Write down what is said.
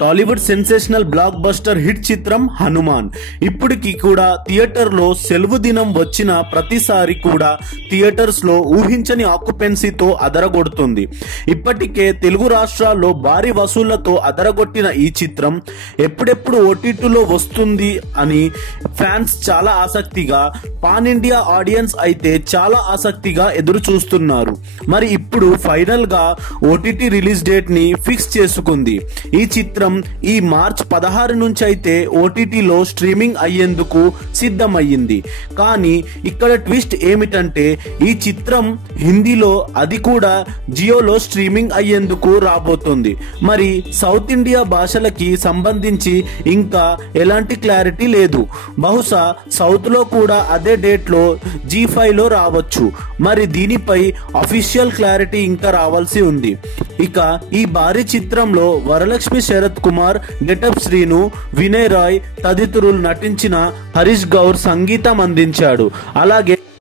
Tollywood sensational block buster hit చిత్రం హనుమాన్ ఇప్పటికి కూడా థియేటర్ లో సెలవు దినం వచ్చిన ప్రతిసారి కూడా థియేటర్స్ లో ఊహించని ఆక్యుపెన్సీతో అదరగొడుతుంది. ఇప్పటికే తెలుగు రాష్ట్రాల్లో భారీ వసూళ్లతో అదరగొట్టిన ఈ చిత్రం ఎప్పుడెప్పుడు ఓటీటీలో వస్తుంది అని ఫ్యాన్స్ చాలా ఆసక్తిగా, పాన్ ఇండియా ఆడియన్స్ అయితే చాలా ఆసక్తిగా ఎదురు చూస్తున్నారు. మరి ఇప్పుడు ఫైనల్ గా ఓటీటీ రిలీజ్ డేట్ ని ఫిక్స్ చేసుకుంది. ఈ చిత్రం ఈ మార్చ్ 16 నుంచి అయితే ఓటీటీలో స్ట్రీమింగ్ అయ్యేందుకు సిద్ధమయ్యింది. కానీ ఇక్కడ ట్విస్ట్ ఏమిటంటే ఈ చిత్రం హిందీలో, అది కూడా జియోలో స్ట్రీమింగ్ అయ్యేందుకు రాబోతుంది. మరి సౌత్ ఇండియా భాషలకి సంబంధించి ఇంకా ఎలాంటి క్లారిటీ లేదు. బహుశా సౌత్ లో కూడా అదే డేట్ లో G5 లో రావచ్చు. మరి దీనిపై అఫీషియల్ క్లారిటీ ఇంకా రావాల్సి ఉంది. ఇక ఈ భారీ చిత్రంలో వరలక్ష్మి శరత్ కుమార్, గెటప్ శ్రీను, వినయ్ రాయ్ తదితరులు నటించిన హరీష్ గౌర్ సంగీతం అందించాడు. అలాగే